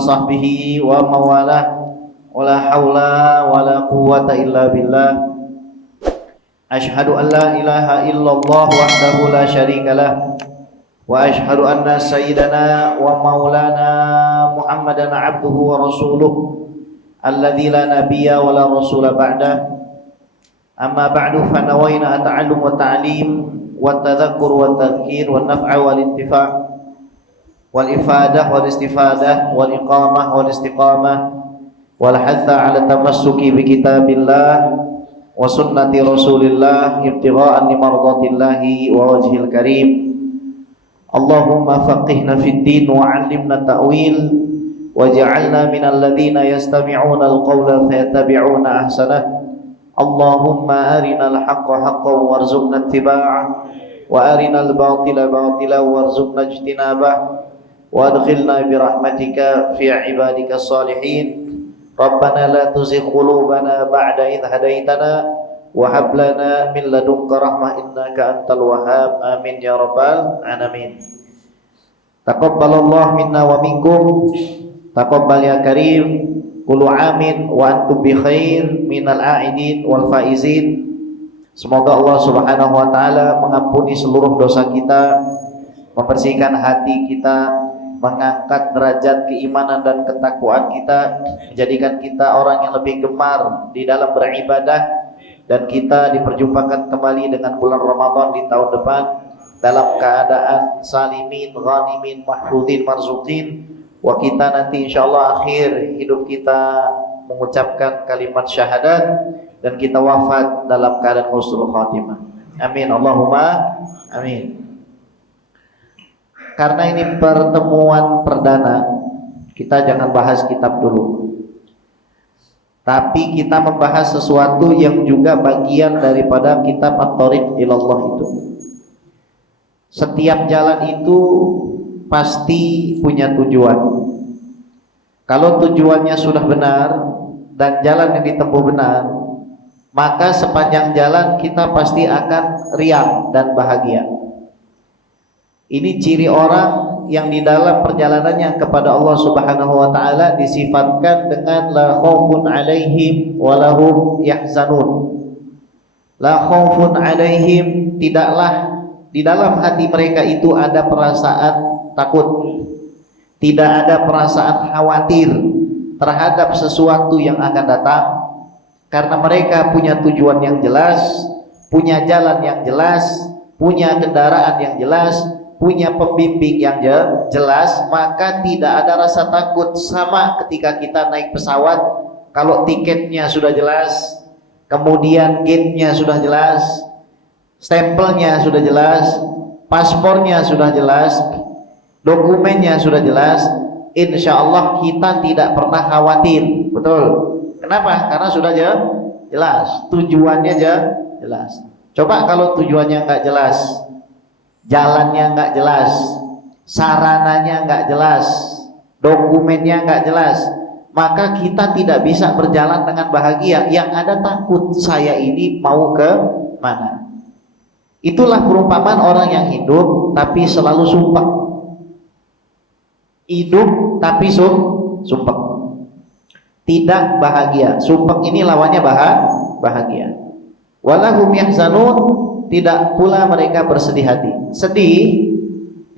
sahbihi wa mawalah wala haula wala quwwata illa billah. Asyhadu an la ilaha illallah wahdahu la syarikalah wa asyhadu anna sayyidana wa maulana Muhammadan abduhu wa rasuluh alladzi la nabiyya wa la rasula ba'da. Amma ba'du fa nawayna ta'allum wa ta'lim wa tadhakkur wa tadhkir wa naf'a wal intifa' wal ifadah wal istifadah wal iqamah wal istiqamah wal hatha ala tamassuki bi kitabillah wa sunnati rasulillah ibtigha'an li mardatillahi wa wajhil karim. Allahumma faqihna fid din wa 'allimna ta'wil waj'alna minal ladzina yastami'una al-qawla fayattabi'una ahsanah. Allahumma arinal haqqa haqqan warzuqna ittiba'ah wa arinal batila batilan warzuqna ijtinabah wa adkhilna birahmatika fi ibadika salihin. Rabbana la tuzigh qulubana ba'da idh hadaitana wa hab lana min ladunka rahmah innaka antal wahhab. Amin ya rabbal alamin. Taqabbalallahu minna wa minkum. Taqabbal ya karim. Kullu amin wa antum bi khair minal a'idin wal faizin. Semoga Allah Subhanahu wa taala mengampuni seluruh dosa kita, membersihkan hati kita, mengangkat derajat keimanan dan ketakwaan kita, menjadikan kita orang yang lebih gemar di dalam beribadah, dan kita diperjumpakan kembali dengan bulan Ramadan di tahun depan dalam keadaan salimin, ghanimin, mahfudin, marzuqin. Wa kita nanti insyaallah akhir hidup kita mengucapkan kalimat syahadat dan kita wafat dalam keadaan husnul khatimah. Amin Allahumma amin. Karena ini pertemuan perdana, kita jangan bahas kitab dulu. Tapi kita membahas sesuatu yang juga bagian daripada kitab At-Thariq Ilallah itu. Setiap jalan itu pasti punya tujuan. Kalau tujuannya sudah benar dan jalan yang ditempuh benar, maka sepanjang jalan kita pasti akan riang dan bahagia. Ini ciri orang yang di dalam perjalanannya kepada Allah Subhanahu wa taala disifatkan dengan la khaufun 'alaihim wa lahum yahzanun. La khaufun 'alaihim, tidaklah di dalam hati mereka itu ada perasaan takut. Tidak ada perasaan khawatir terhadap sesuatu yang akan datang, karena mereka punya tujuan yang jelas, punya jalan yang jelas, punya kendaraan yang jelas, punya pembimbing yang jelas. Maka tidak ada rasa takut. Sama ketika kita naik pesawat, kalau tiketnya sudah jelas, kemudian gate-nya sudah jelas, stempelnya sudah jelas, paspornya sudah jelas, dokumennya sudah jelas, insya Allah kita tidak pernah khawatir. Betul. Kenapa? Karena sudah jelas, tujuannya jelas. Coba kalau tujuannya nggak jelas, jalannya nggak jelas, sarananya nggak jelas, dokumennya nggak jelas, maka kita tidak bisa berjalan dengan bahagia. Yang ada takut, saya ini mau ke mana. Itulah perumpamaan orang yang hidup tapi selalu sumpah. Hidup tapi sumpah, tidak bahagia. Sumpah ini lawannya bahagia. Walahum yahzanun, tidak pula mereka bersedih hati. Sedih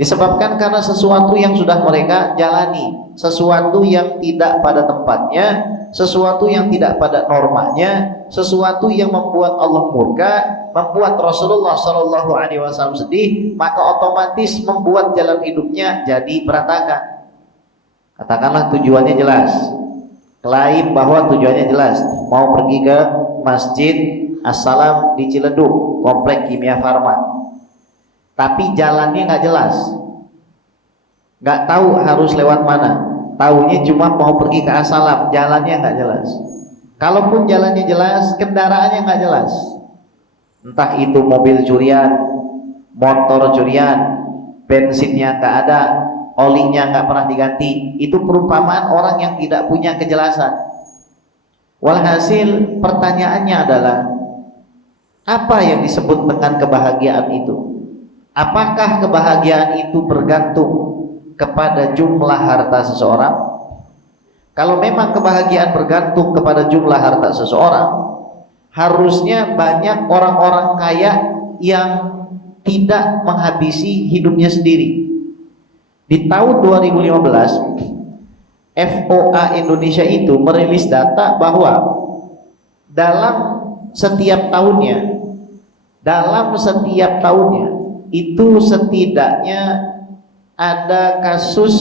disebabkan karena sesuatu yang sudah mereka jalani, sesuatu yang tidak pada tempatnya, sesuatu yang tidak pada normanya, sesuatu yang membuat Allah murka, membuat Rasulullah SAW sedih, maka otomatis membuat jalan hidupnya jadi berantakan. Katakanlah tujuannya jelas, klaim bahwa tujuannya jelas, mau pergi ke Masjid Assalam di Ciledug, komplek Kimia Farma, tapi jalannya nggak jelas, nggak tahu harus lewat mana, tahunya cuma mau pergi ke Assalam, jalannya nggak jelas. Kalaupun jalannya jelas, kendaraannya nggak jelas, entah itu mobil curian, motor curian, bensinnya nggak ada, olinya nggak pernah diganti. Itu perumpamaan orang yang tidak punya kejelasan. Walhasil pertanyaannya adalah, apa yang disebut dengan kebahagiaan itu? Apakah kebahagiaan itu bergantung kepada jumlah harta seseorang? Kalau memang kebahagiaan bergantung kepada jumlah harta seseorang, harusnya banyak orang-orang kaya yang tidak menghabisi hidupnya sendiri. Di tahun 2015, FOA Indonesia itu merilis data bahwa dalam setiap tahunnya itu setidaknya ada kasus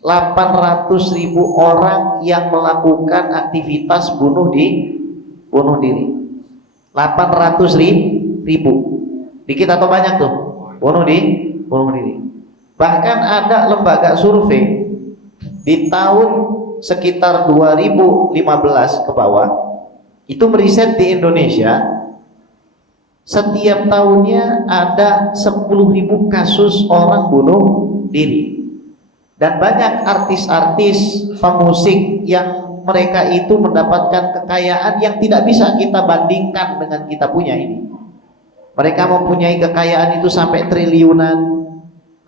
800.000 orang yang melakukan aktivitas bunuh diri. 800.000. Dikit atau banyak tuh? Bunuh diri. Bahkan ada lembaga survei di tahun sekitar 2015 ke bawah itu meriset di Indonesia setiap tahunnya ada 10.000 kasus orang bunuh diri. Dan banyak artis-artis, pemusik yang mereka itu mendapatkan kekayaan yang tidak bisa kita bandingkan dengan kita punya ini. Mereka mempunyai kekayaan itu sampai triliunan,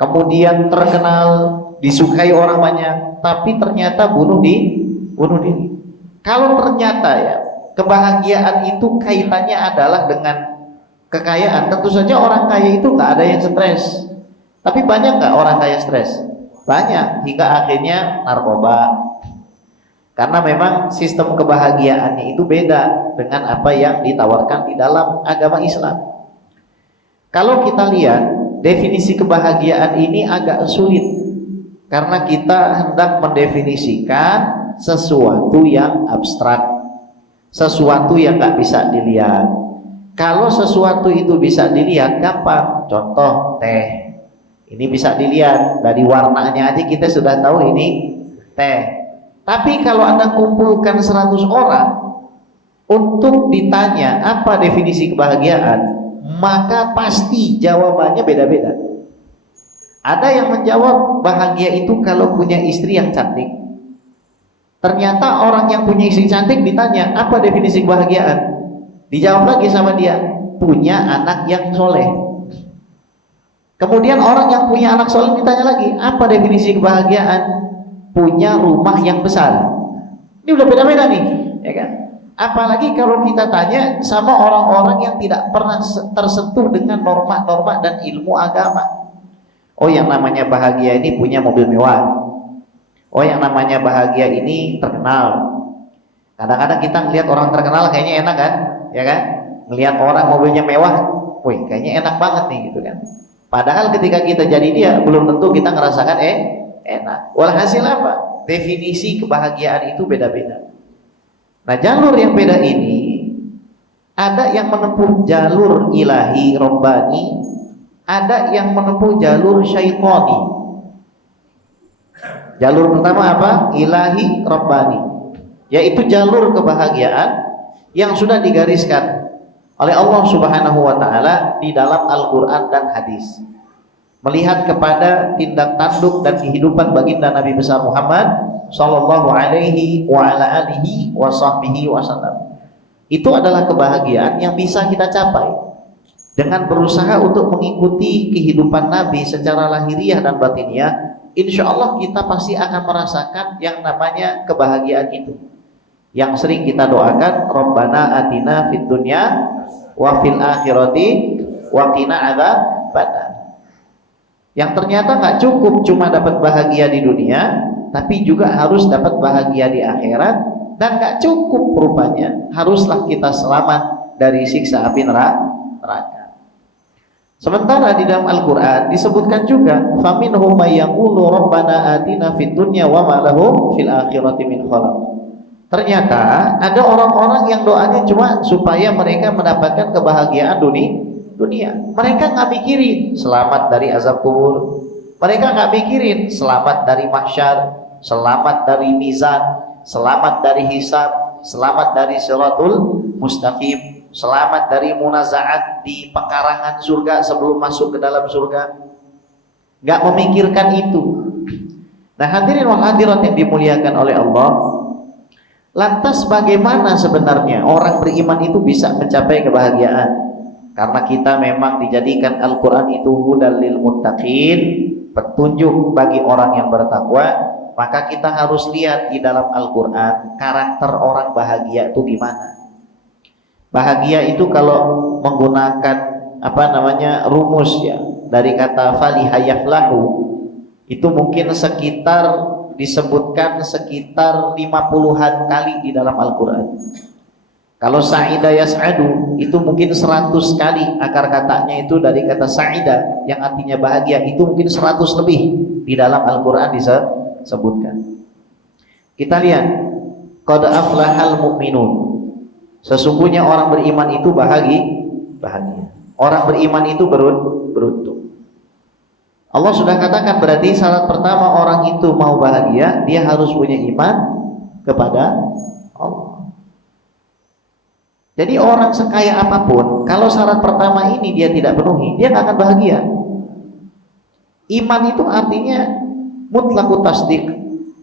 kemudian terkenal, disukai orang banyak, tapi ternyata bunuh diri. Kalau ternyata ya kebahagiaan itu kaitannya adalah dengan kekayaan, tentu saja orang kaya itu nggak ada yang stres. Tapi banyak nggak orang kaya stres? Banyak, hingga akhirnya narkoba. Karena memang sistem kebahagiaannya itu beda dengan apa yang ditawarkan di dalam agama Islam. Kalau kita lihat definisi kebahagiaan ini agak sulit, karena kita hendak mendefinisikan sesuatu yang abstrak, sesuatu yang nggak bisa dilihat. Kalau sesuatu itu bisa dilihat, gampang. Contoh teh, ini bisa dilihat dari warnanya aja kita sudah tahu ini teh. Tapi kalau Anda kumpulkan 100 orang untuk ditanya apa definisi kebahagiaan, maka pasti jawabannya beda-beda. Ada yang menjawab bahagia itu kalau punya istri yang cantik. Ternyata orang yang punya istri cantik ditanya apa definisi kebahagiaan, dijawab lagi sama dia, punya anak yang soleh. Kemudian orang yang punya anak soleh ditanya lagi, apa definisi kebahagiaan? Punya rumah yang besar. Ini udah beda-beda nih, ya kan? Apalagi kalau kita tanya sama orang-orang yang tidak pernah tersentuh dengan norma-norma dan ilmu agama. Oh, yang namanya bahagia ini punya mobil mewah. Oh, yang namanya bahagia ini terkenal. Kadang-kadang kita ngelihat orang terkenal kayaknya enak kan, ya kan? Ngelihat orang mobilnya mewah, wih kayaknya enak banget nih gitu kan. Padahal ketika kita jadi dia, belum tentu kita ngerasakan enak. Walhasil apa? Definisi kebahagiaan itu beda-beda. Nah, jalur yang beda ini, ada yang menempuh jalur ilahi robbani, ada yang menempuh jalur syaitani. Jalur pertama apa? Ilahi robbani, yaitu jalur kebahagiaan yang sudah digariskan oleh Allah Subhanahu wa Ta'ala di dalam Al-Quran dan hadis, melihat kepada tindak tanduk dan kehidupan baginda Nabi besar Muhammad sallallahu alaihi wa ala alihi wa sahbihi wasallam. Itu adalah kebahagiaan yang bisa kita capai dengan berusaha untuk mengikuti kehidupan Nabi secara lahiriah dan batiniah. Insya Allah kita pasti akan merasakan yang namanya kebahagiaan itu, yang sering kita doakan, Rabbana atina fid dunya wa fil akhirati wa qina adzabannar. Yang ternyata nggak cukup cuma dapat bahagia di dunia, tapi juga harus dapat bahagia di akhirat. Dan nggak cukup rupanya, haruslah kita selamat dari siksa api neraka. Sementara di dalam Al-Quran disebutkan juga, faminhum may yaqulu rabbana atina fid dunya wa ma lahu fil akhirati min khalaq. Ternyata ada orang-orang yang doanya cuma supaya mereka mendapatkan kebahagiaan dunia. Mereka nggak mikirin selamat dari azab kubur, mereka nggak mikirin selamat dari mahsyar, selamat dari mizan, selamat dari hisab, selamat dari siratul mustaqim, selamat dari munazaat di pekarangan surga sebelum masuk ke dalam surga. Nggak memikirkan itu. Nah, hadirin wal hadirat yang dimuliakan oleh Allah, lantas bagaimana sebenarnya orang beriman itu bisa mencapai kebahagiaan? Karena kita memang dijadikan Al-Quran itu hudal lil muttaqin, petunjuk bagi orang yang bertakwa, maka kita harus lihat di dalam Al-Quran karakter orang bahagia itu gimana. Bahagia itu kalau menggunakan rumus ya dari kata falihayaflahu, itu mungkin disebutkan sekitar 50-an kali di dalam Al-Quran. Kalau sa'ida yas'adu itu mungkin 100 kali akar katanya itu dari kata sa'ida yang artinya bahagia, itu mungkin 100 lebih di dalam Al-Quran disebutkan. Kita lihat, qad aflahal mu'minun, sesungguhnya orang beriman itu bahagia. Orang beriman itu beruntung. Allah sudah katakan, berarti syarat pertama orang itu mau bahagia, dia harus punya iman kepada Allah. Jadi orang sekaya apapun, kalau syarat pertama ini dia tidak penuhi, dia nggak akan bahagia. Iman itu artinya mutlaqut tasdiq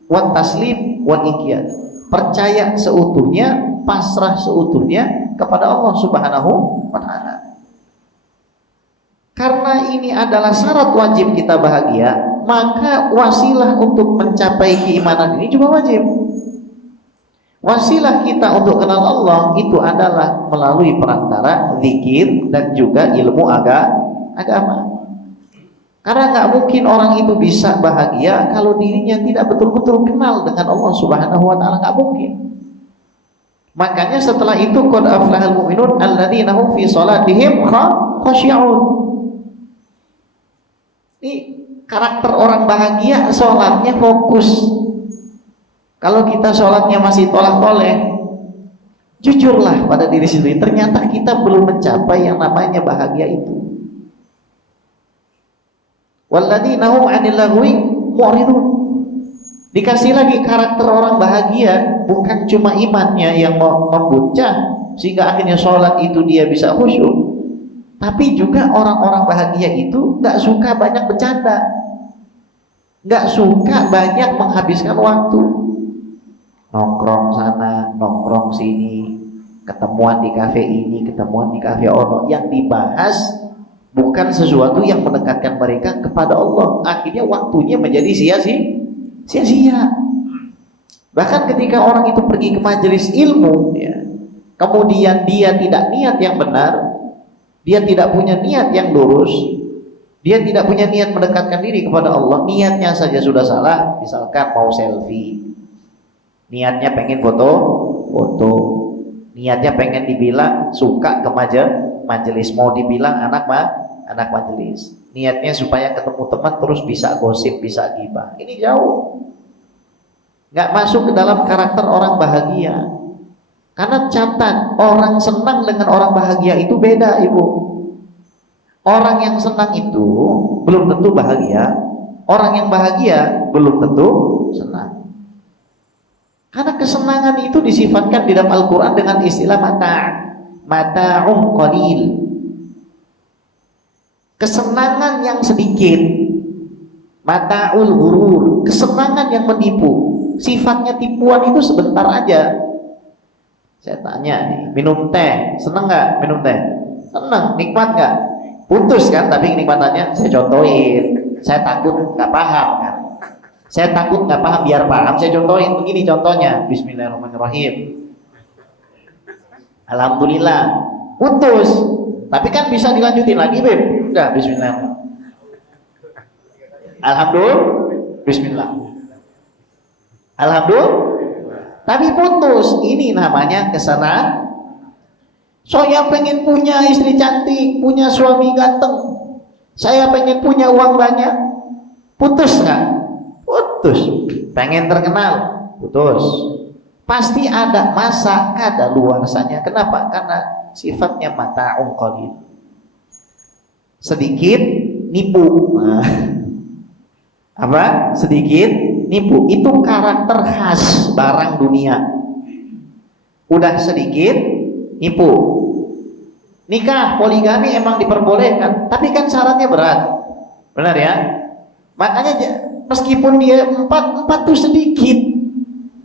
wa taslim wa inqiyad, percaya seutuhnya, pasrah seutuhnya kepada Allah Subhanahu wa ta'ala. Karena ini adalah syarat wajib kita bahagia, maka wasilah untuk mencapai keimanan ini juga wajib. Wasilah kita untuk kenal Allah itu adalah melalui perantara zikir dan juga ilmu agama. Karena nggak mungkin orang itu bisa bahagia kalau dirinya tidak betul-betul kenal dengan Allah Subhanahu wa ta'ala, nggak mungkin. Makanya setelah itu qad aflahal mu'minun alladzina hum fi shalatihim khashi'un. Ini karakter orang bahagia, sholatnya fokus. Kalau kita sholatnya masih tolak-toleh, jujurlah pada diri sendiri, ternyata kita belum mencapai yang namanya bahagia itu. Walladzina hum 'anil lagwi mu'ridun. Dikasih lagi karakter orang bahagia, bukan cuma imannya yang membuncah sehingga akhirnya sholat itu dia bisa khusyuk, tapi juga orang-orang bahagia itu nggak suka banyak bercanda, nggak suka banyak menghabiskan waktu. Nongkrong sana, nongkrong sini, ketemuan di kafe ini, ketemuan di kafe ono, yang dibahas bukan sesuatu yang mendekatkan mereka kepada Allah. Akhirnya waktunya menjadi sia-sia. Bahkan ketika orang itu pergi ke majelis ilmu ya, kemudian dia tidak niat yang benar, dia tidak punya niat yang lurus, dia tidak punya niat mendekatkan diri kepada Allah, niatnya saja sudah salah. Misalkan mau selfie, niatnya pengen foto, niatnya pengen dibilang suka ke majelis, mau dibilang anak majelis, niatnya supaya ketemu teman terus bisa gosip, bisa gibah. Ini jauh, nggak masuk ke dalam karakter orang bahagia. Karena catat, orang senang dengan orang bahagia itu beda, ibu. Orang yang senang itu belum tentu bahagia, orang yang bahagia belum tentu senang. Karena kesenangan itu disifatkan di dalam Al-Quran dengan istilah mata'un qalil, kesenangan yang sedikit. Mata'ul ghurur, kesenangan yang menipu. Sifatnya tipuan itu sebentar aja. Saya tanya nih, minum teh, seneng nggak minum teh? Seneng, nikmat nggak? Putus kan, tapi nikmatannya saya contohin. Saya takut nggak paham kan. Saya takut nggak paham, biar paham saya contohin. Begini contohnya, bismillahirrahmanirrahim. Alhamdulillah, putus. Tapi kan bisa dilanjutin lagi, Beb. Udah, bismillah. Alhamdulillah, bismillah. Alhamdulillah. Tapi putus, ini namanya kesenangan. Saya pengen punya istri cantik, punya suami ganteng. Saya pengen punya uang banyak. Putus nggak? Putus. Pengen terkenal, putus. Pasti ada masa kadaluarsanya. Kenapa? Karena sifatnya mata'un qalil, sedikit nipu. Apa? Sedikit nipu. Itu karakter khas barang dunia. Udah sedikit nipu. Nikah poligami emang diperbolehkan, tapi kan syaratnya berat. Benar ya? Makanya meskipun dia empat tuh sedikit,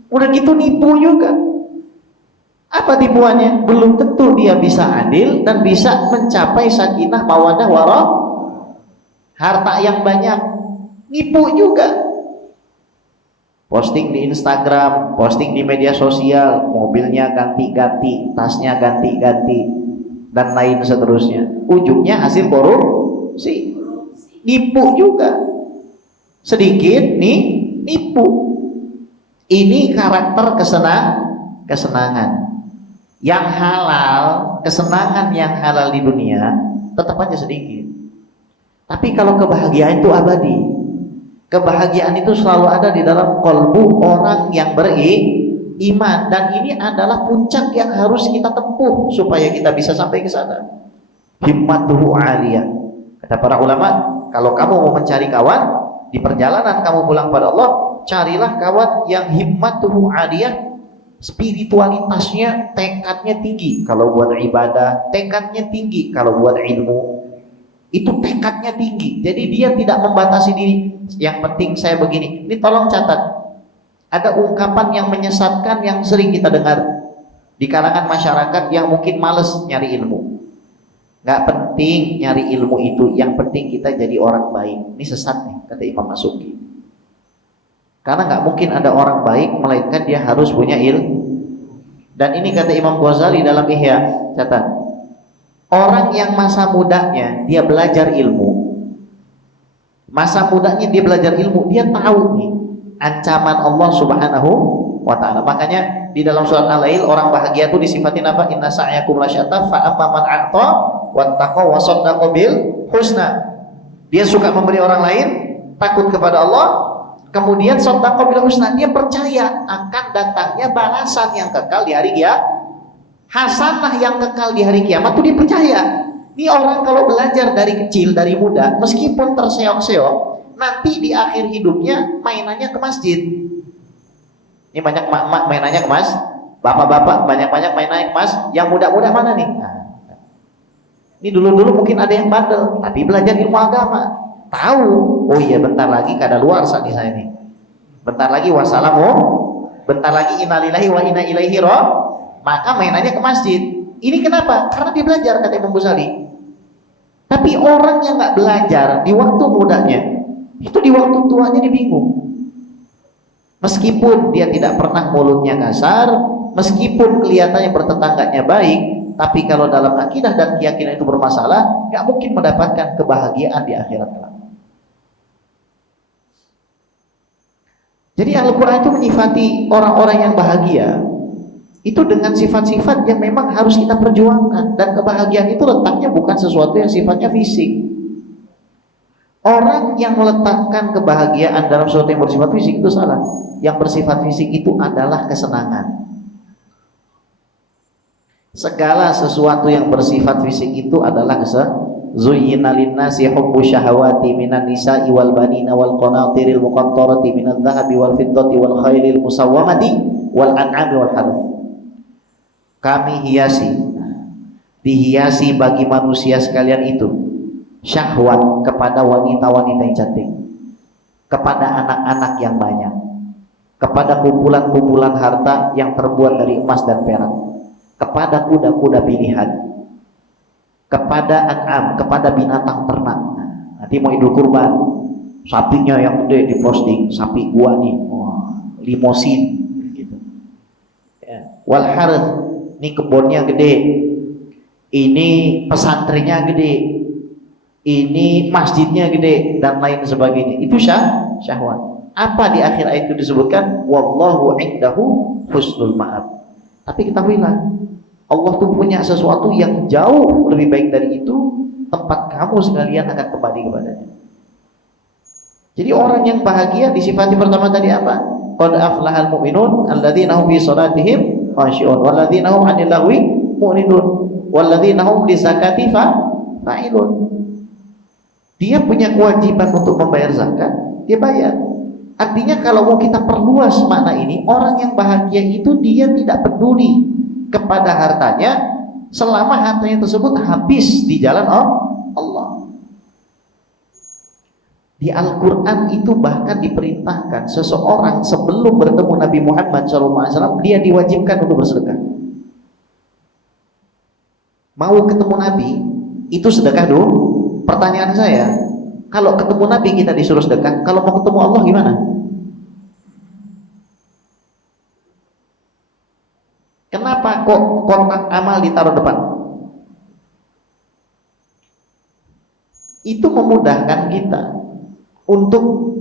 udah gitu nipu juga. Apa tipuannya? Belum tentu dia bisa adil dan bisa mencapai sakinah mawaddah warahmah. Harta yang banyak, nipu juga. Posting di Instagram, posting di media sosial, mobilnya ganti-ganti, tasnya ganti-ganti, dan lain seterusnya. Ujungnya hasil korupsi, nipu juga. Sedikit nih nipu. Ini karakter kesenangan. Yang halal, kesenangan yang halal di dunia tetap aja sedikit. Tapi kalau kebahagiaan itu abadi. Kebahagiaan itu selalu ada di dalam kalbu orang yang beriman, dan ini adalah puncak yang harus kita tempuh supaya kita bisa sampai ke sana. Himmatuhu aliyah. Kata para ulama, kalau kamu mau mencari kawan di perjalanan kamu pulang pada Allah, carilah kawan yang himmatuhu aliyah, spiritualitasnya, tekadnya tinggi kalau buat ibadah, tekadnya tinggi kalau buat ilmu. Itu tekadnya tinggi, jadi dia tidak membatasi diri. Yang penting saya begini. Ini tolong catat, ada ungkapan yang menyesatkan yang sering kita dengar di kalangan masyarakat yang mungkin males nyari ilmu. Nggak penting nyari ilmu itu, yang penting kita jadi orang baik. Ini sesat nih, kata Imam As-Subki. Karena nggak mungkin ada orang baik melainkan dia harus punya ilmu. Dan ini kata Imam Ghazali dalam Ihya, catat, orang yang masa mudanya dia belajar ilmu, masa mudanya dia belajar ilmu, dia tahu nih ancaman Allah Subhanahu wa ta'ala. Makanya di dalam surat Al-Lail orang bahagia itu disifatin apa? Inna sa'yakum lasyatta fa amma man a'ta wattaqa wa saddaqa bil husna. Dia suka memberi orang lain, takut kepada Allah, kemudian saddaqa bil husna, dia percaya akan datangnya balasan yang kekal di hari kiamat. Hasanah yang kekal di hari kiamat itu dia percaya. Ini orang kalau belajar dari kecil, dari muda, meskipun terseok-seok, nanti di akhir hidupnya mainannya ke masjid. Ini banyak mak-mak mainannya ke mas, bapak-bapak banyak-banyak mainannya ke mas. Yang muda-muda mana nih? Nah, ini dulu-dulu mungkin ada yang bandel, tapi belajar ilmu agama, tahu. Oh iya, bentar lagi kadaluarsa nih saya nih. Bentar lagi wassalamu, bentar lagi innalillahi wa inna ilaihi raji'un. Maka mainannya ke masjid. Ini kenapa? Karena dia belajar, kata Imam Ghazali. Tapi orang yang nggak belajar di waktu mudanya, itu di waktu tuanya dia bingung. Meskipun dia tidak pernah mulutnya kasar, meskipun kelihatannya bertetangganya baik, tapi kalau dalam akidah dan keyakinan itu bermasalah, nggak mungkin mendapatkan kebahagiaan di akhirat kelak. Jadi Al-Quran itu menyifati orang-orang yang bahagia itu dengan sifat-sifat yang memang harus kita perjuangkan. Dan kebahagiaan itu letaknya bukan sesuatu yang sifatnya fisik. Orang yang meletakkan kebahagiaan dalam sesuatu yang bersifat fisik itu salah. Yang bersifat fisik itu adalah kesenangan. Segala sesuatu yang bersifat fisik itu adalah kesenangan. Zuyyina linnasi hubbu syahawati minan nisa'i wal banina wal qanatiril muqantarati minadh dhahabi wal fiddati wal khailil musawwamati wal an'ami wal harth. Kami dihiasi bagi manusia sekalian itu syahwat kepada wanita-wanita yang cantik, kepada anak-anak yang banyak, kepada kumpulan-kumpulan harta yang terbuat dari emas dan perak, kepada kuda-kuda pilihan, kepada an'am, kepada binatang ternak. Nanti mau Idul Kurban, sapinya yang gede diposting, sapi gua nih, limosin gitu. Wal harth, ini kebunnya gede, ini pesantrennya gede, ini masjidnya gede, dan lain sebagainya. Itu syahwat. Apa di akhir ayat itu disebutkan? Wallahu indahu husnul ma'ab. Tapi ketahuilah, Allah tuh punya sesuatu yang jauh lebih baik dari itu. Tempat kamu sekalian akan kembali kepadanya. Jadi orang yang bahagia disifati pertama tadi apa? Qad aflahal mu'minun alladzina hum fi shalatihim khashi'un walladzina hum 'anil lagwi mu'ridun walladzina hum lizakati fa'ilun. Dia punya kewajiban untuk membayar zakat, dia bayar. Artinya kalau mau kita perluas makna ini, orang yang bahagia itu dia tidak peduli kepada hartanya selama hartanya tersebut habis di jalan Allah. Di Al-Quran itu bahkan diperintahkan seseorang sebelum bertemu Nabi Muhammad SAW dia diwajibkan untuk bersedekah. Mau ketemu Nabi itu sedekah dulu. Pertanyaan saya, kalau ketemu Nabi kita disuruh sedekah, kalau mau ketemu Allah gimana? mangkok kotak amal ditaruh depan. Itu memudahkan kita untuk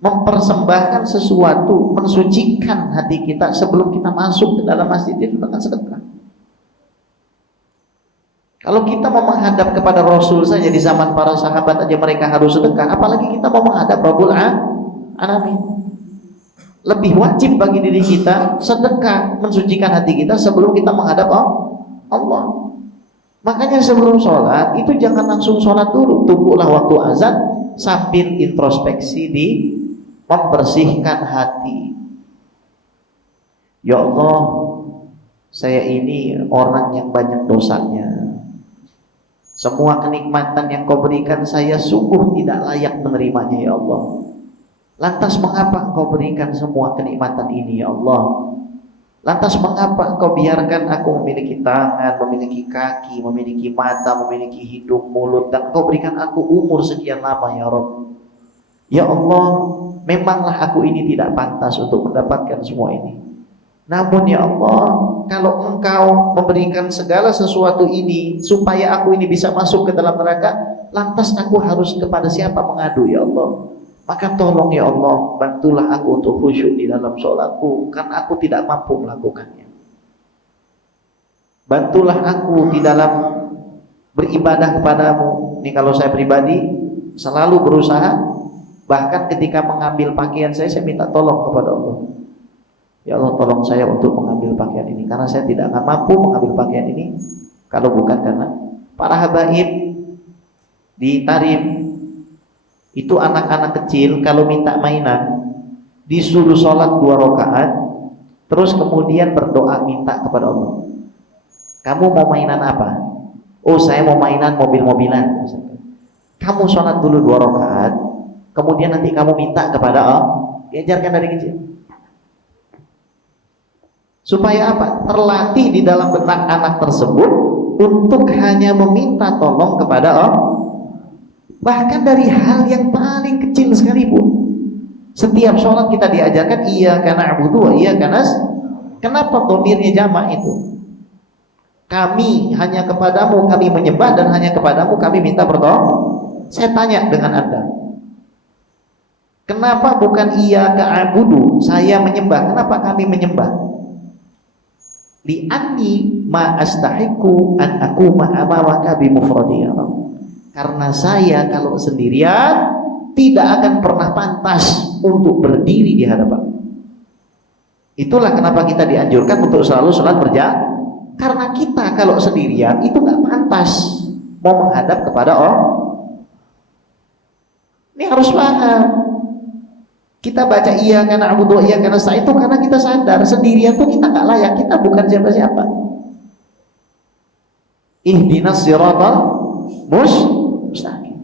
mempersembahkan sesuatu, mensucikan hati kita sebelum kita masuk ke dalam masjid itu dengan sedekah. Kalau kita mau menghadap kepada Rasul saja di zaman para sahabat aja mereka harus sedekah, apalagi kita mau menghadap Rabbul Alamin. Lebih wajib bagi diri kita sedekah, mensucikan hati kita sebelum kita menghadap Allah. Makanya sebelum sholat itu jangan langsung sholat dulu, tunggulah waktu azan sambil introspeksi di membersihkan hati. Ya Allah, saya ini orang yang banyak dosanya. Semua kenikmatan yang kau berikan saya sungguh tidak layak menerimanya ya Allah. Lantas mengapa engkau berikan semua kenikmatan ini ya Allah? Lantas mengapa engkau biarkan aku memiliki tangan, memiliki kaki, memiliki mata, memiliki hidung, mulut, dan engkau berikan aku umur sekian lama ya Rabb? Ya Allah, memanglah aku ini tidak pantas untuk mendapatkan semua ini. Namun ya Allah, kalau engkau memberikan segala sesuatu ini supaya aku ini bisa masuk ke dalam neraka, lantas aku harus kepada siapa mengadu ya Allah? Maka tolong ya Allah, bantulah aku untuk khusyuk di dalam sholatku, karena aku tidak mampu melakukannya. Bantulah aku di dalam beribadah kepadamu. Ini kalau saya pribadi selalu berusaha, bahkan ketika mengambil pakaian saya minta tolong kepada Allah. Ya Allah, tolong saya untuk mengambil pakaian ini, karena saya tidak akan mampu mengambil pakaian ini kalau bukan karena para habaib di Tarim. Itu anak-anak kecil kalau minta mainan disuruh sholat 2 rakaat, terus kemudian berdoa minta kepada Allah. Kamu mau mainan apa? Oh, saya mau mainan mobil-mobilan. Kamu sholat dulu 2 rakaat, kemudian nanti kamu minta kepada Allah. Diajarkan dari kecil. Supaya apa? Terlatih di dalam benak anak tersebut untuk hanya meminta tolong kepada Allah. Bahkan dari hal yang paling kecil sekalipun. Setiap sholat kita diajarkan iyyaka na'budu wa iyyaka nasta'in. Kenapa dhamirnya jamak itu? Kami hanya kepadamu kami menyembah dan hanya kepadamu kami minta pertolongan. Saya tanya dengan Anda, kenapa bukan iyyaka na'budu, saya menyembah? Kenapa kami menyembah? Li'anni ma astahiqu an aquma amamaka bi mufradi. Karena saya kalau sendirian tidak akan pernah pantas untuk berdiri di hadapan. Itulah kenapa kita dianjurkan untuk selalu sholat berjamaah. Karena kita kalau sendirian itu nggak pantas mau menghadap kepada Allah. Ini harus paham. Kita baca iyyaka na'budu wa iyyaka nasta'in itu karena kita sadar sendirian tuh kita nggak layak, kita bukan siapa-siapa. Ihdinas siratal mustaqim.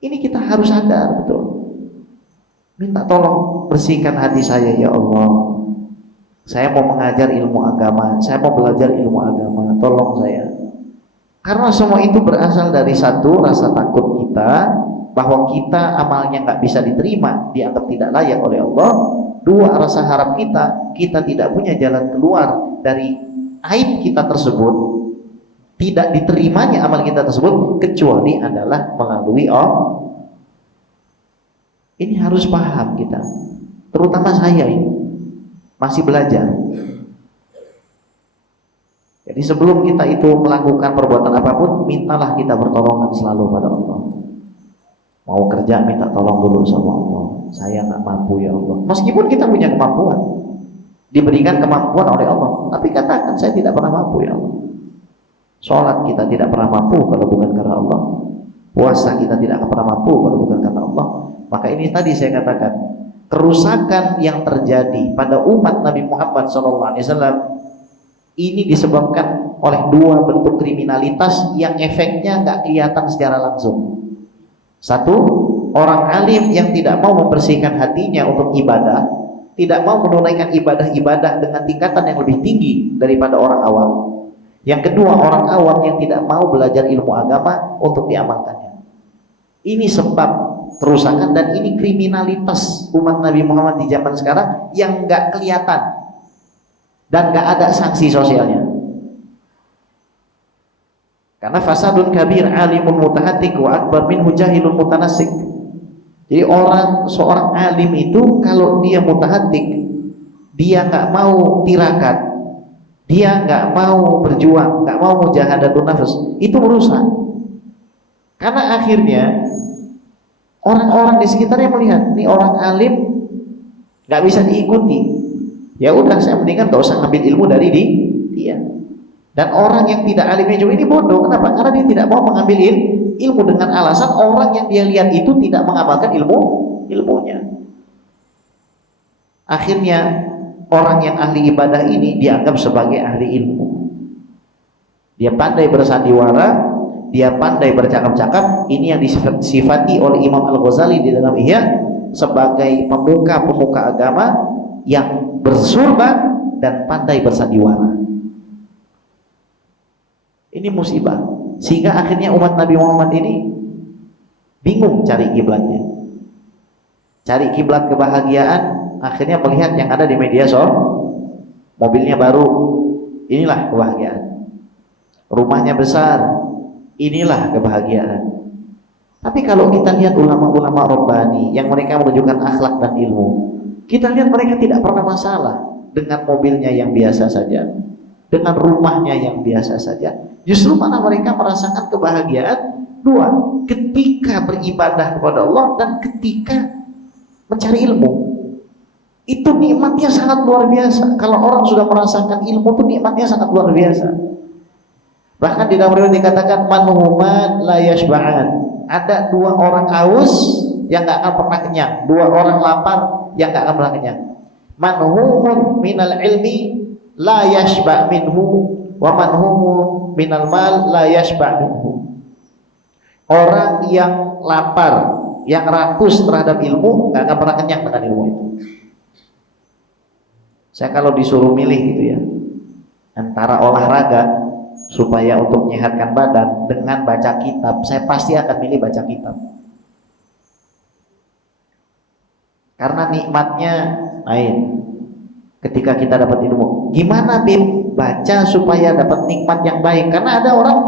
Ini kita harus sadar betul. Minta tolong bersihkan hati saya ya Allah. Saya mau mengajar ilmu agama, saya mau belajar ilmu agama, tolong saya. Karena semua itu berasal dari satu rasa takut kita bahwa kita amalnya nggak bisa diterima, dianggap tidak layak oleh Allah. 2, rasa harap kita tidak punya jalan keluar dari aib kita tersebut, tidak diterimanya amal kita tersebut kecuali adalah melalui Allah. Ini harus paham kita, terutama saya ini masih belajar. Jadi sebelum kita itu melakukan perbuatan apapun, mintalah kita pertolongan selalu pada Allah. Mau kerja minta tolong dulu sama Allah. Saya nggak mampu ya Allah. Meskipun kita punya kemampuan, diberikan kemampuan oleh Allah, tapi katakan saya tidak pernah mampu ya Allah. Sholat kita tidak pernah mampu kalau bukan karena Allah. Puasa kita tidak akan pernah mampu kalau bukan karena Allah. Maka ini tadi saya katakan, kerusakan yang terjadi pada umat Nabi Muhammad SAW ini disebabkan oleh 2 bentuk kriminalitas yang efeknya nggak kelihatan secara langsung. 1, orang alim yang tidak mau membersihkan hatinya untuk ibadah, tidak mau menunaikan ibadah-ibadah dengan tingkatan yang lebih tinggi daripada orang awam. Yang kedua, orang awam yang tidak mau belajar ilmu agama untuk diamalkannya. Ini sebab kerusakan dan ini kriminalitas umat Nabi Muhammad di zaman sekarang yang nggak kelihatan. dan nggak ada sanksi sosialnya. Karena fasadun kabir alimun mutahatik wa akbar minhu jahilun mutanasik. Jadi seorang alim itu kalau dia mutahatik, dia nggak mau tirakat, dia nggak mau berjuang, nggak mau mujahadatun nafs, itu merusak. Karena akhirnya orang-orang di sekitarnya melihat ini orang alim nggak bisa diikuti, ya udah saya mendingan nggak usah ngambil ilmu dari dia. Dan orang yang tidak alimnya juga ini bodoh. Kenapa? Karena dia tidak mau mengambil ilmu dengan alasan orang yang dia lihat itu tidak mengamalkan ilmunya. Akhirnya orang yang ahli ibadah ini dianggap sebagai ahli ilmu. Dia pandai bersandiwara, dia pandai bercakap-cakap. Ini yang disifati oleh Imam Al-Ghazali di dalam Ihya sebagai pemuka-pemuka agama yang bersurban dan pandai bersandiwara. Ini musibah, sehingga akhirnya umat Nabi Muhammad ini bingung cari kiblatnya, cari kiblat kebahagiaan. Akhirnya melihat yang ada di media mobilnya baru, inilah kebahagiaan. Rumahnya besar, inilah kebahagiaan. Tapi kalau kita lihat ulama-ulama Rabbani yang mereka menunjukkan akhlak dan ilmu, kita lihat mereka tidak pernah masalah dengan mobilnya yang biasa saja, dengan rumahnya yang biasa saja. Justru mana mereka merasakan kebahagiaan dua, ketika beribadah kepada Allah dan ketika mencari ilmu. Itu nikmatnya sangat luar biasa. Kalau orang sudah merasakan ilmu itu nikmatnya sangat luar biasa. Bahkan di dalam riwayat dikatakan manhuman la yashba'an. Ada dua orang haus yang nggak akan pernah kenyang, dua orang lapar yang nggak akan pernah kenyang. Manhumun minal ilmi la yashba' minhu wa manhumun minal mal la yashba' minhu. Orang yang lapar, yang rakus terhadap ilmu nggak akan pernah kenyang dengan ilmu itu. Saya kalau disuruh milih gitu ya, antara olahraga supaya untuk menyehatkan badan dengan baca kitab, saya pasti akan milih baca kitab. Karena nikmatnya lain ketika kita dapat ilmu. Gimana Bim baca supaya dapat nikmat yang baik? Karena ada orang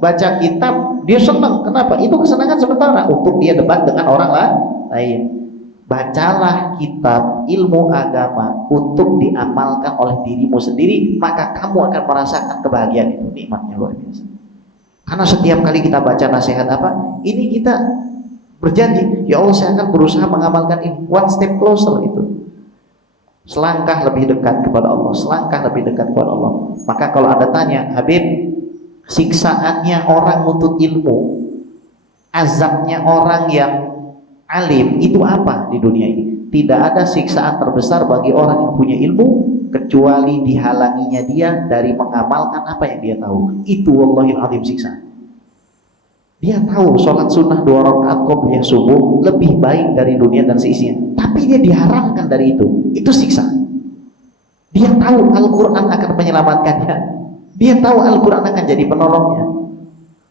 baca kitab dia senang. Kenapa? Itu kesenangan sementara untuk dia debat dengan orang lain. Bacalah kitab ilmu agama untuk diamalkan oleh dirimu sendiri, maka kamu akan merasakan kebahagiaan itu, nikmatnya luar biasa. Karena setiap kali kita baca nasihat apa, ini kita berjanji, ya Allah saya akan berusaha mengamalkan ini, one step closer itu. Selangkah lebih dekat kepada Allah, selangkah lebih dekat kepada Allah. Maka kalau Anda tanya, Habib, siksaannya orang nuntut ilmu, azabnya orang yang alim itu apa di dunia ini? Tidak ada siksaan terbesar bagi orang yang punya ilmu kecuali dihalanginya dia dari mengamalkan apa yang dia tahu. Itu wallahil azim siksa. Dia tahu sholat sunnah 2 rakaat qobliyah subuh lebih baik dari dunia dan seisinya, tapi dia diharamkan dari itu. Itu siksa. Dia tahu Al-Quran akan menyelamatkannya, dia tahu Al-Quran akan jadi penolongnya,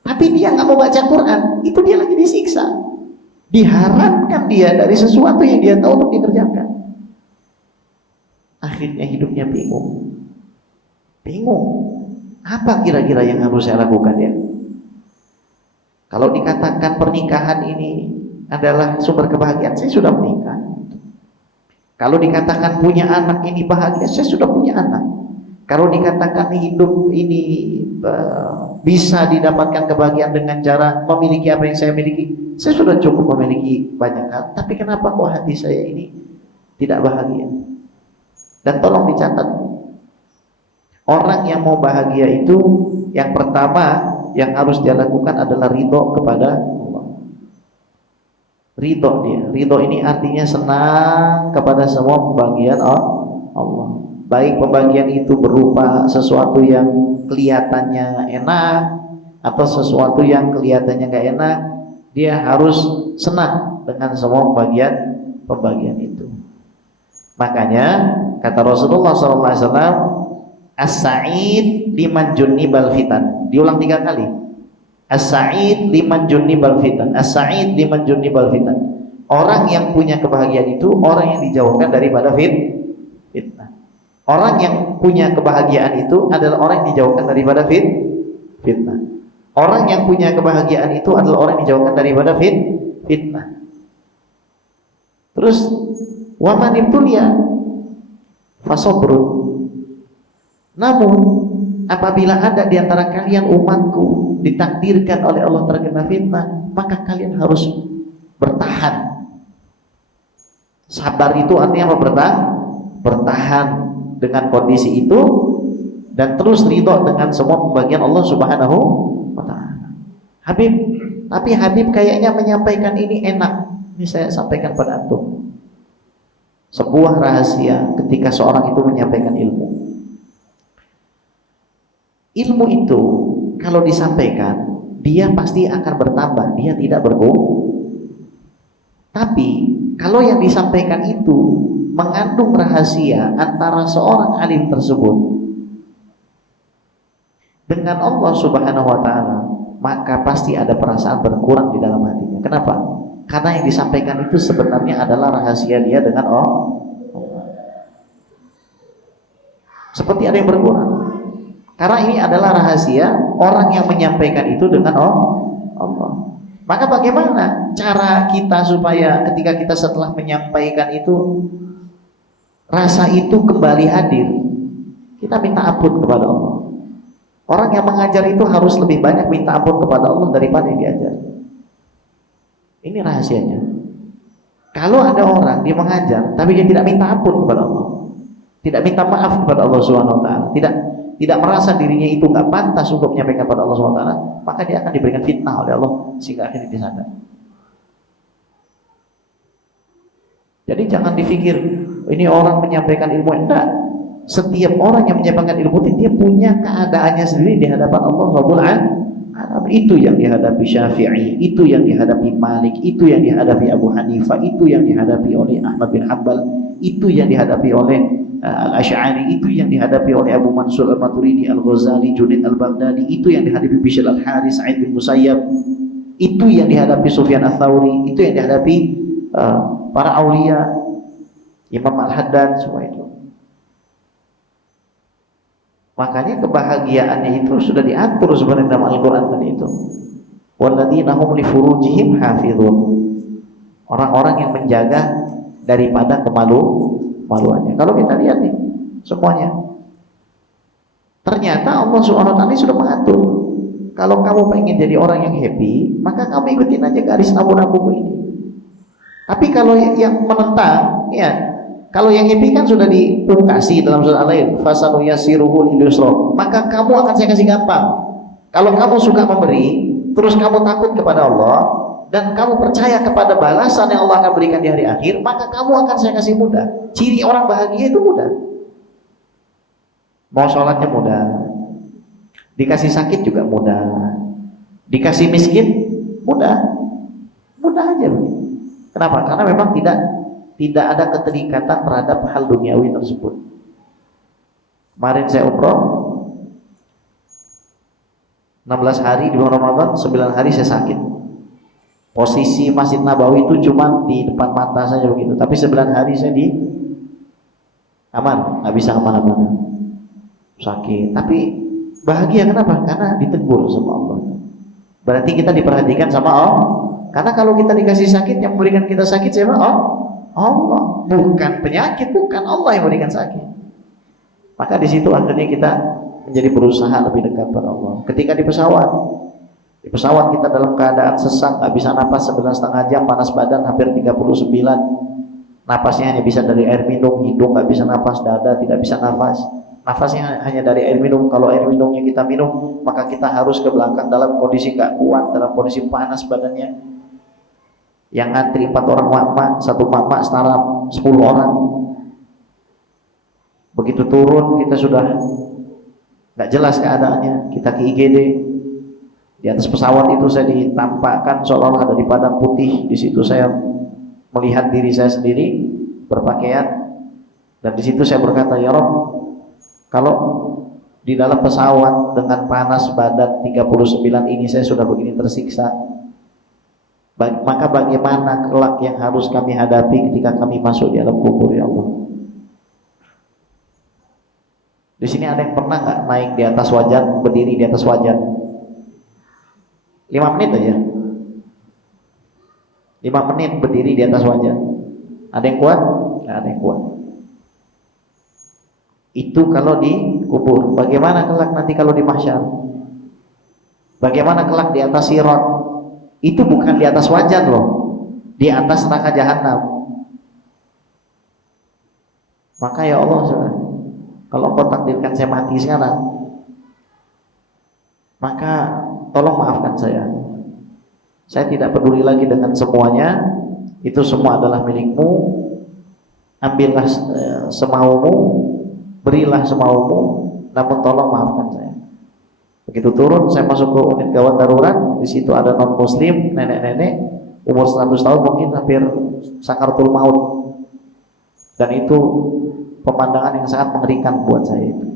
tapi dia nggak mau baca Quran. Itu dia lagi disiksa. Diharamkan dia dari sesuatu yang dia tahu untuk dikerjakan. Akhirnya hidupnya bingung. Apa kira-kira yang harus saya lakukan ya? Kalau dikatakan pernikahan ini adalah sumber kebahagiaan, saya sudah menikah. Kalau dikatakan punya anak ini bahagia, saya sudah punya anak. Kalau dikatakan hidup ini bisa didapatkan kebahagiaan dengan cara memiliki apa yang saya miliki, saya sudah cukup memiliki banyak hal. Tapi kenapa kok hati saya ini tidak bahagia? Dan tolong dicatat, orang yang mau bahagia itu yang pertama yang harus dia lakukan adalah ridho kepada Allah. Ridho dia. Ridho ini artinya senang kepada semua pembagian Allah. Baik pembagian itu berupa sesuatu yang kelihatannya enak atau sesuatu yang kelihatannya gak enak, dia harus senang dengan semua pembagian itu. Makanya kata Rasulullah SAW, as-sa'id liman junnibal fitan. Diulang 3 kali. As-sa'id liman junnibal fitan. As-sa'id liman junnibal fitan. Orang yang punya kebahagiaan itu orang yang dijauhkan daripada fitnah. Orang yang punya kebahagiaan itu adalah orang yang dijauhkan daripada fitnah. Orang yang punya kebahagiaan itu adalah orang yang dijauhkan daripada fitnah. Terus waman ibtulia fasabrun. Namun apabila ada di antara kalian umatku ditakdirkan oleh Allah terkena fitnah, maka kalian harus bertahan. Sabar itu artinya apa? Bertahan dengan kondisi itu dan terus ridho dengan semua pembagian Allah Subhanahu wa taala. Tapi Habib kayaknya menyampaikan ini enak. Ini saya sampaikan pada antum. Sebuah rahasia ketika seorang itu menyampaikan ilmu. Ilmu itu kalau disampaikan, dia pasti akan bertambah, dia tidak berkurang. Tapi kalau yang disampaikan itu mengandung rahasia antara seorang alim tersebut dengan Allah Subhanahu wa taala, maka pasti ada perasaan berkurang di dalam hatinya. Kenapa? Karena yang disampaikan itu sebenarnya adalah rahasia dia dengan Allah. Seperti ada yang berkurang. Karena ini adalah rahasia orang yang menyampaikan itu dengan Allah. Maka bagaimana cara kita supaya ketika kita setelah menyampaikan itu rasa itu kembali hadir? Kita minta ampun kepada Allah. Orang yang mengajar itu harus lebih banyak minta ampun kepada Allah daripada yang diajar. Ini rahasianya. Kalau ada orang dia mengajar tapi dia tidak minta ampun kepada Allah, tidak minta maaf kepada Allah Subhanahu wa taala, tidak merasa dirinya itu nggak pantas untuk menyampaikan kepada Allah Subhanahu wa taala, maka dia akan diberikan fitnah oleh Allah sehingga akhirnya disadar. Jadi jangan dipikir ini orang menyampaikan ilmu, enggak. Setiap orang yang menyampaikan ilmu dia punya keadaannya sendiri di hadapan Allah Rabbul Alamin. Itu yang dihadapi Syafi'i, itu yang dihadapi Malik, itu yang dihadapi Abu Hanifah, itu yang dihadapi oleh Ahmad bin Hanbal, itu yang dihadapi oleh Al-Asy'ari, itu yang dihadapi oleh Abu Mansur Al-Maturidi, Al-Ghazali, Junaid Al-Baghdadi, itu yang dihadapi Bishr Al-Haris, Sa'id bin Musayyab, itu yang dihadapi Sufyan Ats-Tsauri, itu yang dihadapi para aulia, Imam Al-Haddad, semua itu. Makanya kebahagiaannya itu sudah diatur sebenarnya dalam Al-Quran tadi itu. Walladzina hum li furujihim hafizun. Orang-orang yang menjaga daripada kemaluannya. Kalau kita lihat nih semuanya, ternyata Allah Subhanahu wa taala sudah mengatur. Kalau kamu pengen jadi orang yang happy, maka kamu ikutin aja garis abu-abu ini. Tapi kalau yang menentang, ya, kalau yang happy kan sudah dipungkasi dalam surah Al-Lail, fasanu yasiruhu lil yusra. Maka kamu akan saya kasih gampang. Kalau kamu suka memberi, terus kamu takut kepada Allah dan kamu percaya kepada balasan yang Allah akan berikan di hari akhir, maka kamu akan saya kasih mudah. Ciri orang bahagia itu mudah. Mau sholatnya mudah, dikasih sakit juga mudah, dikasih miskin mudah, mudah aja. Kenapa? Karena memang tidak ada keterikatan terhadap hal duniawi tersebut. Kemarin saya umroh 16 hari di bulan Ramadan, 9 hari saya sakit. Posisi Masjid Nabawi itu cuma di depan mata saja begitu, tapi 9 hari saya di aman, nggak bisa kemana-mana, sakit. Tapi bahagia, kenapa? Karena ditegur sama Allah. Berarti kita diperhatikan sama Allah. Karena kalau kita dikasih sakit, yang memberikan kita sakit siapa? Allah, bukan penyakit, bukan Allah yang memberikan sakit. Maka di situ akhirnya kita menjadi berusaha lebih dekat pada Allah. Ketika di pesawat kita dalam keadaan sesak, nggak bisa napas 11,5 jam, panas badan hampir 39, napasnya hanya bisa dari air minum, hidung nggak bisa napas, dada tidak bisa napas, nafasnya hanya dari air minum. Kalau air minumnya kita minum, maka kita harus ke belakang dalam kondisi nggak kuat, dalam kondisi panas badannya. Yang ngantri 4 orang mama, 1 mama setara 10 orang. Begitu turun kita sudah nggak jelas keadaannya. Kita ke IGD. Di atas pesawat itu saya ditampakkan seolah-olah ada di padang putih. Di situ saya melihat diri saya sendiri berpakaian, dan di situ saya berkata, ya Rob, kalau di dalam pesawat dengan panas badan 39 ini saya sudah begini tersiksa, maka bagaimana kelak yang harus kami hadapi ketika kami masuk di dalam kubur, ya Allah. Di sini ada yang pernah nggak naik di atas wajan, berdiri di atas wajan? 5 menit aja. 5 menit berdiri di atas wajan. Ada yang kuat? Nggak ada yang kuat. Itu kalau dikubur. Bagaimana kelak nanti kalau di mahsyar? Bagaimana kelak di atas sirat? Itu bukan di atas wajan loh, di atas neraka jahanam. Maka ya Allah, kalau Engkau takdirkan saya mati sekarang, maka tolong maafkan saya. Saya tidak peduli lagi dengan semuanya. Itu semua adalah milikmu. Ambillah semaumu, berilah semaumu, namun tolong maafkan saya. Begitu turun, saya masuk ke unit gawat darurat. Di situ ada non muslim, nenek-nenek umur 100 tahun mungkin, hampir sakaratul maut. Dan itu pemandangan yang sangat mengerikan buat saya. Itu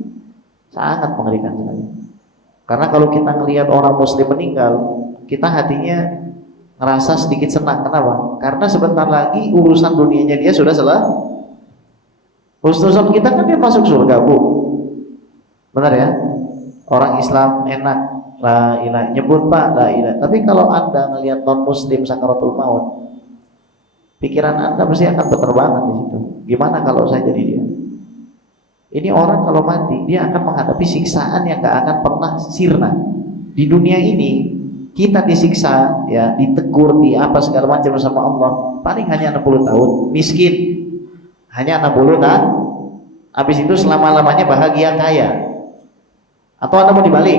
sangat mengerikan sekali. Karena kalau kita ngelihat orang muslim meninggal, kita hatinya ngerasa sedikit senang. Kenapa? Karena sebentar lagi urusan dunianya dia sudah selesai. Urusan kita kan dia masuk surga, Bu. Benar ya? Orang Islam enak, la ilaha, nyebut Pak, la ilaha. Tapi kalau Anda ngelihat non muslim sakaratul maut, pikiran Anda pasti akan berterbangan di situ. Gimana kalau saya jadi dia? Ini orang kalau mati, dia akan menghadapi siksaan yang gak akan pernah sirna. Di dunia ini kita disiksa, ya, ditegur, di apa segala macam sama Allah, paling hanya 60 tahun, miskin. Hanya 60 tahun. Habis itu selama-lamanya bahagia kaya. Atau Anda mau dibalik?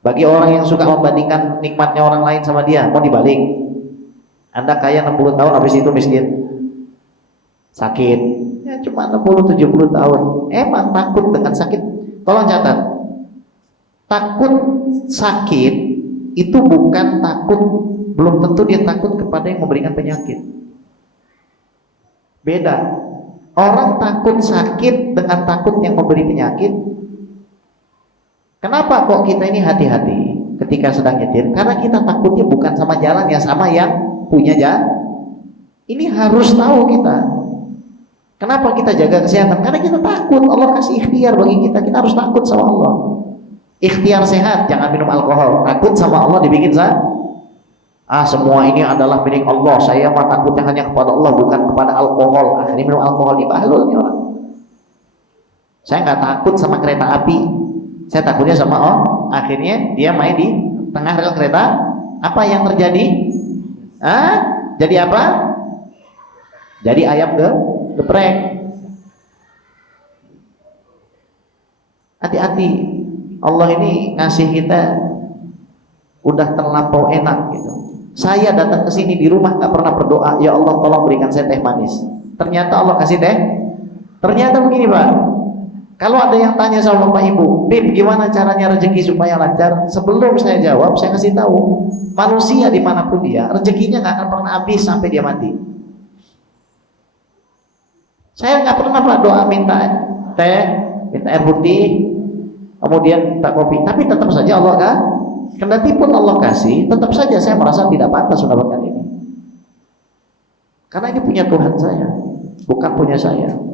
Bagi orang yang suka membandingkan nikmatnya orang lain sama dia, mau dibalik? Anda kaya 60 tahun, habis itu miskin, sakit, ya cuma 60-70 tahun. Emang takut dengan sakit? Tolong catat, takut sakit itu bukan takut, belum tentu dia takut kepada yang memberikan penyakit. Beda. Orang takut sakit dengan takut yang memberi penyakit. Kenapa kok kita ini hati-hati ketika sedang nyetir? Karena kita takutnya bukan sama jalan ya, sama yang punya jalan. Ini harus tahu kita. Kenapa kita jaga kesehatan? Karena kita takut. Allah kasih ikhtiar bagi kita. Kita harus takut sama Allah. Ikhtiar sehat, jangan minum alkohol. Takut sama Allah dibikin semua ini adalah milik Allah. Saya mah takutnya hanya kepada Allah, bukan kepada alkohol. Akhirnya minum alkohol, dibahlul nih orang. Saya nggak takut sama kereta api. Saya takutnya sama akhirnya dia main di tengah rel kereta. Apa yang terjadi? Jadi apa? Jadi ayam geprek. Hati-hati. Allah ini ngasih kita udah terlampau enak gitu. Saya datang ke sini di rumah nggak pernah berdoa, ya Allah tolong berikan saya teh manis. Ternyata Allah kasih teh. Ternyata begini Pak. Kalau ada yang tanya sama Bapak Ibu, Bib, gimana caranya rezeki supaya lancar? Sebelum saya jawab, saya kasih tahu, manusia dimanapun dia, rezekinya nggak akan pernah habis sampai dia mati. Saya nggak pernah Pak doa minta teh, minta air putih, kemudian minta kopi, tapi tetap saja Allah kan, kendati pun Allah kasih, tetap saja saya merasa tidak pantas mendapatkan ini. Karena ini punya Tuhan saya, bukan punya saya.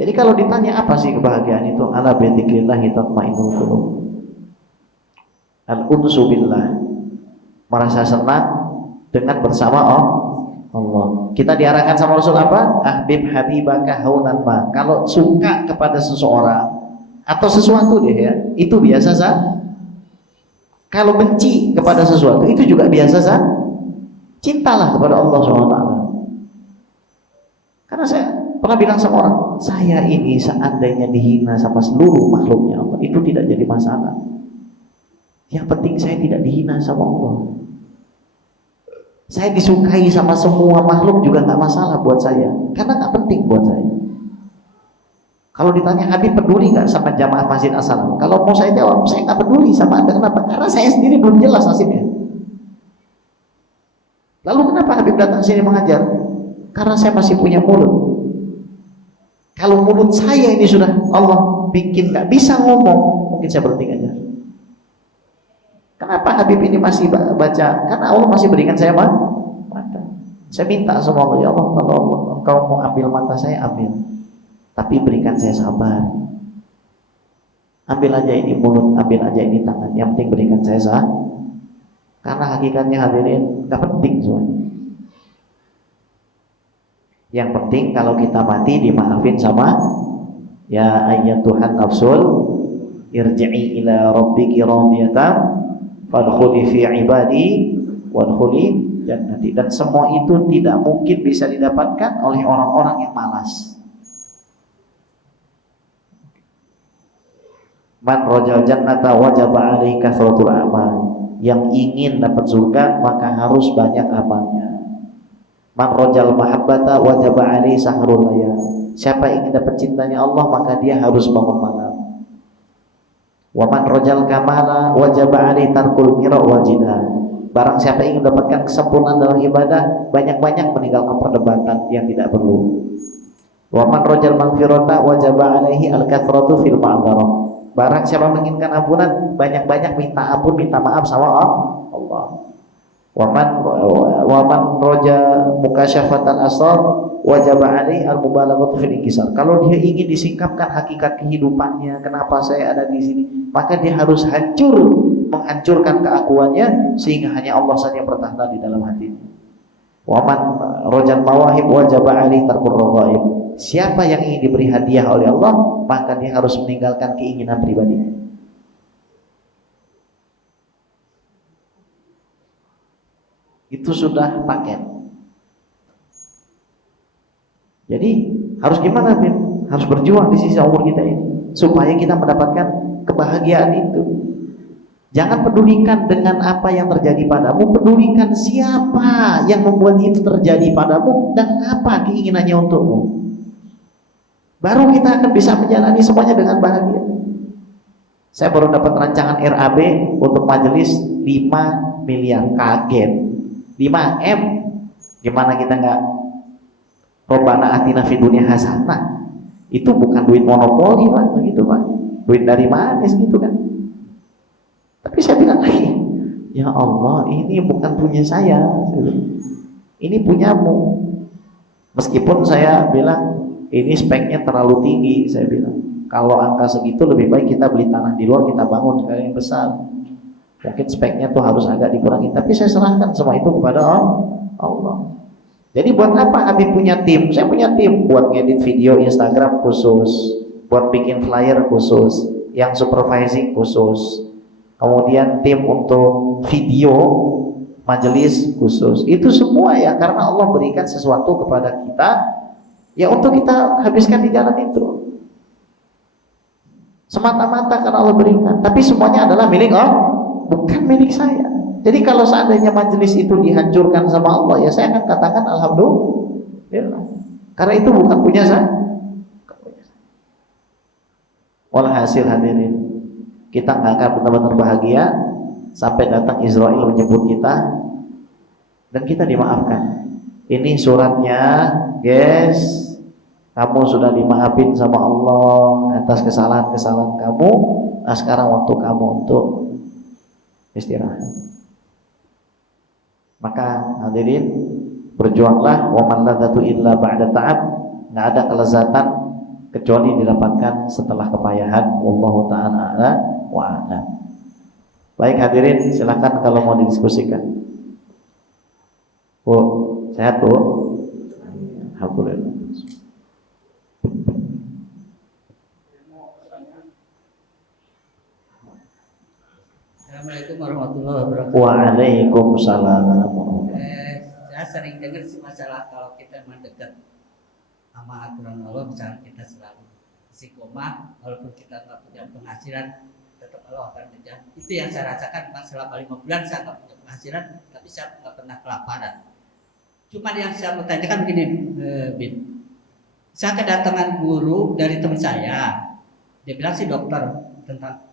Jadi kalau ditanya apa sih kebahagiaan itu? Ala bi dzikrillah tatmainnul qulub. Al-unsu billah. Merasa senang dengan bersama Allah. Kita diarahkan sama Rasul apa? Ahbib habibaka haunan ma. Kalau suka kepada seseorang atau sesuatu deh ya, itu biasa sah. Kalau benci kepada sesuatu itu juga biasa sah. Cintalah kepada Allah SWT. Karena saya pernah bilang sama orang, saya ini seandainya dihina sama seluruh makhluknya Allah, itu tidak jadi masalah. Yang penting saya tidak dihina sama Allah. Saya disukai sama semua makhluk juga nggak masalah buat saya, karena nggak penting buat saya. Kalau ditanya Habib peduli nggak sama jamaah Masjid As-Salam? Kalau mau saya jawab, saya nggak peduli sama Anda. Kenapa? Karena saya sendiri belum jelas nasibnya. Lalu kenapa Habib datang sini mengajar? Karena saya masih punya mulut. Kalau mulut saya ini sudah Allah bikin nggak bisa ngomong, mungkin saya berhenti aja. Kenapa Habib ini masih baca? Karena Allah masih berikan saya mata. Saya minta sama Allah, ya Allah, kalau Engkau mau ambil mata saya, ambil, tapi berikan saya sabar. Ambil aja ini mulut, ambil aja ini tangan, yang penting berikan saya sabar. Karena hakikatnya hadirin nggak penting semuanya. Yang penting kalau kita mati dimaafin sama ya ayyatuhan nafsul irji'i ila rabbiki radiyatan fadkhuli fi ibadi wadkhuli jannati. Dan semua itu tidak mungkin bisa didapatkan oleh orang-orang yang malas. Man rajal jannata wajaba alaihi kasratul amal. Yang ingin dapat surga maka harus banyak amalnya. Man rajal mahabbata wajaba alaihi sahrul layal. Siapa ingin dapat cintanya Allah maka dia harus bangun malam. Wa man rajal kamala wajaba alaihi tarkul mira wajidah. Barang siapa ingin mendapatkan kesempurnaan dalam ibadah, banyak-banyak meninggalkan perdebatan yang tidak perlu. Wa man rajal maghfirata wajaba alaihi al-kathratu fil ma'dzarah. Barang siapa menginginkan ampunan, banyak-banyak minta ampun, minta maaf sama Allah. Wa man raja mukasyafatan asrar wajaba alaihi al-mubalaghatu fil inkisar. Kalau dia ingin disingkapkan hakikat kehidupannya, kenapa saya ada di sini, maka dia harus menghancurkan keakuannya sehingga hanya Allah saja yang bertahta di dalam hatinya. Wa man rajal mawahib wajaba alaihi tarkur raghaib. Siapa yang ingin diberi hadiah oleh Allah, maka dia harus meninggalkan keinginan pribadinya. Itu sudah paket. Jadi harus gimana, Bin? Harus berjuang di sisi umur kita ini supaya kita mendapatkan kebahagiaan itu. Jangan pedulikan dengan apa yang terjadi padamu, pedulikan siapa yang membuat itu terjadi padamu dan apa keinginannya untukmu. Baru kita akan bisa menjalani semuanya dengan bahagia. Saya baru dapat rancangan RAB untuk majelis 5 miliar, kaget. 5M, gimana kita nggak Robbana atina fid dunya hasanah? Itu bukan duit monopoli Pak, begitu Pak. Duit dari mana segitu kan? Tapi saya bilang lagi, ya Allah, ini bukan punya saya, ini punyamu. Meskipun saya bilang ini speknya terlalu tinggi, saya bilang kalau angka segitu lebih baik kita beli tanah di luar, kita bangun sekali yang besar. Mungkin speknya tuh harus agak dikurangi, tapi saya serahkan semua itu kepada Allah. Jadi buat apa Habib punya tim? Saya punya tim buat ngedit video Instagram khusus, buat bikin flyer khusus, yang supervising khusus, kemudian tim untuk video majelis khusus. Itu semua ya karena Allah berikan sesuatu kepada kita, ya untuk kita habiskan di jalan itu. Semata-mata karena Allah berikan, tapi semuanya adalah milik Allah, bukan milik saya. Jadi kalau seandainya majelis itu dihancurkan sama Allah, ya saya akan katakan alhamdulillah. Karena itu bukan punya saya. Walhasil hadirin, kita nggak akan benar-benar bahagia sampai datang Israel menjemput kita dan kita dimaafkan. Ini suratnya, guys. Kamu sudah dimaafin sama Allah atas kesalahan-kesalahan kamu. Nah sekarang waktu kamu untuk istirahat. Maka hadirin, berjuanglah. Wa man ladzatu illa ba'da ta'ab. Nggak ada kelezatan kecuali didapatkan setelah kepayahan. Wallahu ta'ala a'la wa a'lam. Baik hadirin, silakan kalau mau didiskusikan. Bu, sehat Bu? Alhamdulillah. Assalamualaikum warahmatullahi wabarakatuh. Waalaikumsalam. Saya sering dengar sih masalah kalau kita mendekat sama aturan Allah, misalnya kita selalu istiqomah, walaupun kita nggak punya penghasilan, tetap Allah akan menjaga. Itu yang saya rasakan selama 5 bulan saya nggak punya penghasilan, tapi saya nggak pernah kelaparan. Cuma yang saya mau tanyakan begini, Bin. Saya kedatangan guru dari teman saya, dia bilang sih dokter tentang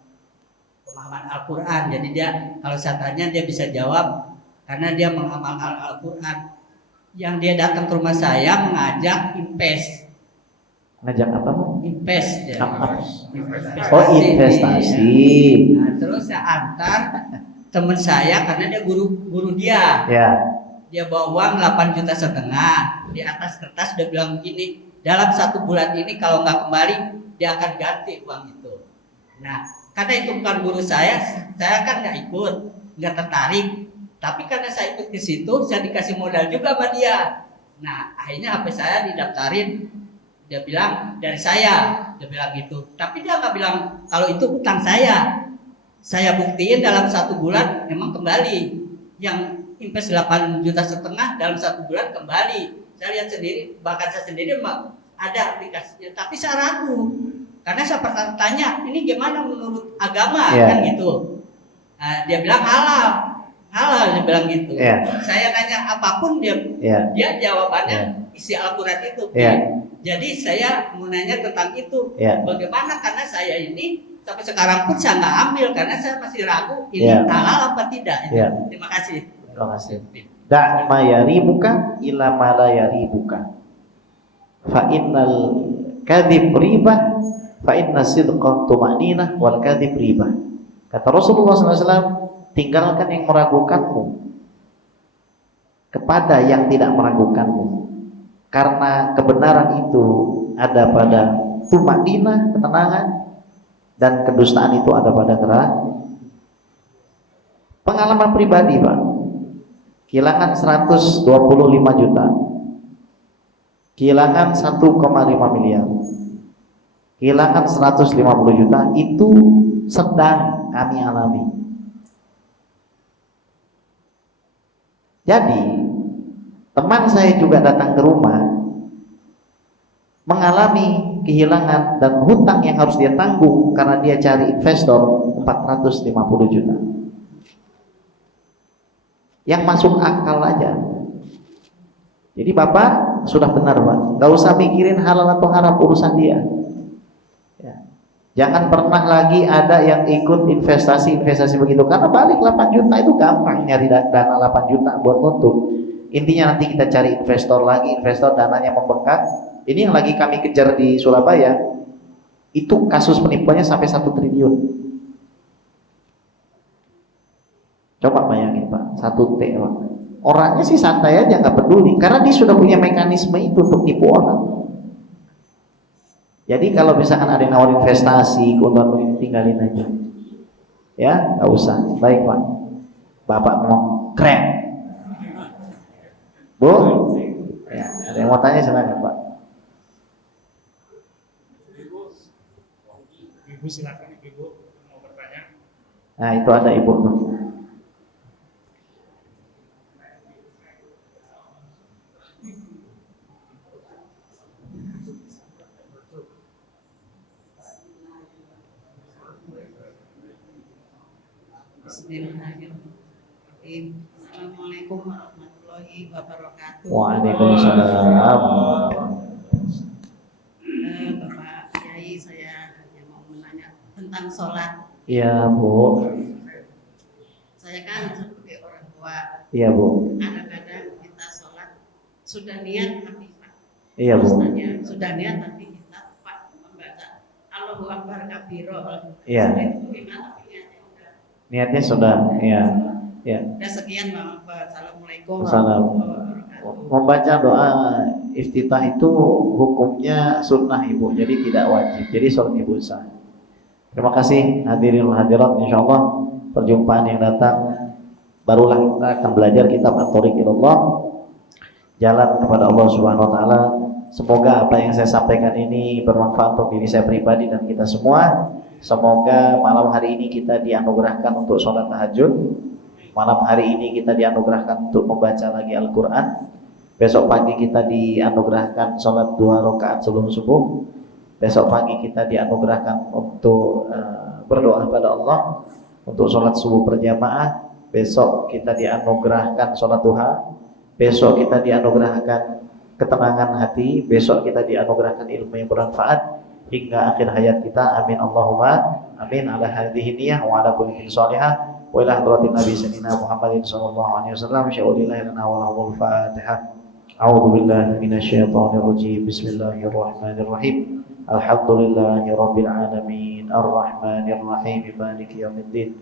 pemahaman Al-Quran. Jadi dia kalau saya tanya dia bisa jawab karena dia mengamalkan Al-Quran. Yang dia datang ke rumah saya mengajak invest. Ngajak apa? Invest ya. Investasi. Oh investasi. Nah, terus saya antar teman saya karena dia guru dia. Ya. dia bawa uang 8,5 juta. Di atas kertas udah bilang begini, dalam 1 bulan ini kalau nggak kembali dia akan ganti uang itu. Nah, karena itu bukan guru saya kan nggak ikut, nggak tertarik. Tapi karena saya ikut ke situ, saya dikasih modal juga sama dia. Nah, akhirnya HP saya didaftarin. Dia bilang dari saya, dia bilang gitu. Tapi dia nggak bilang kalau itu utang saya. Saya buktiin dalam 1 bulan memang kembali. Yang invest 8,5 juta dalam 1 bulan kembali. Saya lihat sendiri, bahkan saya sendiri ada aplikasinya. Tapi saya ragu, karena saya pernah tanya, ini gimana menurut agama kan gitu. Nah, dia bilang halal dia bilang gitu. Saya nanya apapun dia jawabannya isi Al-Quran itu. Jadi saya mau nanya tentang itu. Bagaimana, karena saya ini sampai sekarang pun saya nggak ambil karena saya masih ragu ini halal apa tidak. Terima kasih. Terima kasih. Da' ma yaribuka ila ma la yaribuka. Fa innal kadhib ribah, fa inna sidqa tuma'ninah wal kadhib ribah. Kata Rasulullah SAW, tinggalkan yang meragukanmu kepada yang tidak meragukanmu, karena kebenaran itu ada pada tuma'ninah, ketenangan, dan kedustaan itu ada pada keraguan. Pengalaman pribadi, Pak, kehilangan 125 juta, kehilangan 1,5 miliar, kehilangan 150 juta, itu sedang kami alami. Jadi teman saya juga datang ke rumah mengalami kehilangan dan hutang yang harus dia tanggung karena dia cari investor 450 juta. Yang masuk akal aja. Jadi Bapak sudah benar, Pak, gak usah mikirin halal atau haram, urusan dia ya. Jangan pernah lagi ada yang ikut investasi begitu, karena balik 8 juta itu gampang, nyari dana 8 juta buat nutup. Intinya nanti kita cari investor lagi, investor dananya membengkak. Ini yang lagi kami kejar di Surabaya, itu kasus penipuannya sampai 1 triliun. Coba bayangin, Pak, 1 T, Pak. Orangnya sih santai aja, nggak peduli, karena dia sudah punya mekanisme itu untuk nipu orang. Jadi kalau misalkan ada yang nawarin investasi, keuntungan ini, tinggalin aja. Ya, nggak usah. Baik, Pak. Bapak ngomong keren. Bu, ya, ada yang mau tanya silakan, Pak. Ibu silakan, Ibu mau bertanya. Nah, itu ada Ibu. Bismillahirrahmanirrahim. Assalamualaikum warahmatullahi wabarakatuh. Waalaikumsalam. Bapak Kiai, saya hanya mau menanya tentang sholat. Iya, Bu. Saya kan sebagai orang tua. Iya, Bu. Kadang-kadang kita sholat sudah niat tapi Pak. Iya, Bu. Sudah niat tapi kita lupa membaca Allahu Akbar kabiro. Iya. Itu gimana? Niatnya sudah, ya. Udah sekian, Bapak. Assalamualaikum Assalamualaikum. warahmatullahi wabarakatuh. Membaca doa iftitah itu hukumnya sunnah, Ibu, jadi tidak wajib. Jadi sholat Ibu sah. Terima kasih hadirin dan hadirat. Insyaallah perjumpaan yang datang barulah kita akan belajar kitab At-Thariq Ilallah, jalan kepada Allah Subhanahu wa taala. Semoga apa yang saya sampaikan ini bermanfaat untuk diri saya pribadi dan kita semua. Semoga malam hari ini kita dianugerahkan untuk sholat tahajud. Malam hari ini kita dianugerahkan untuk membaca lagi Al-Quran. Besok pagi kita dianugerahkan sholat 2 rakaat sebelum subuh. Besok pagi kita dianugerahkan untuk berdoa kepada Allah, untuk sholat subuh berjamaah. Besok kita dianugerahkan sholat duha. Besok kita dianugerahkan ketenangan hati. Besok kita dianugerahkan ilmu yang bermanfaat hingga akhir hayat kita. Amin Allahumma amin. Ala hadhihi niyyah wa ala kulli shalihah wa ila hadratin Nabi sayyidina Muhammadin sallallahu alaihi wasallam. Sya'ulillahi lana wa lahumul Fatihah. A'udzu billahi minasyaitonir rajim. Bismillahirrahmanirrahim. Alhamdulillahi rabbil alamin. Arrahmanir rahim. Maliki yaumiddin.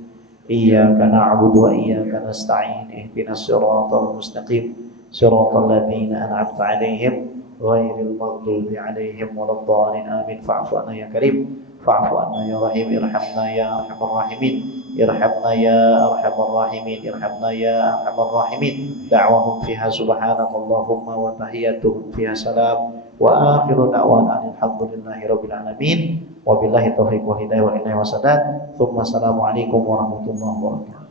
إياك نعبد وإياك نستعين اهدنا الصراط المستقيم صراط الذين أنعمت عليهم غير المغضوب عليهم ولا الضالين آمين فاعف عنا يا كريم فاعف عنا يا رحيم ارحمنا يا أرحم الراحمين ارحمنا يا أرحم الراحمين ارحمنا يا أرحم الراحمين دعوهم فيها سبحانك اللهم وتحياتهم فيها سلام وآخر دعوانا الحمد لله رب العالمين وبالله التوفيق والهداية والعناية والسداد ثم السلام عليكم ورحمة الله وبركاته.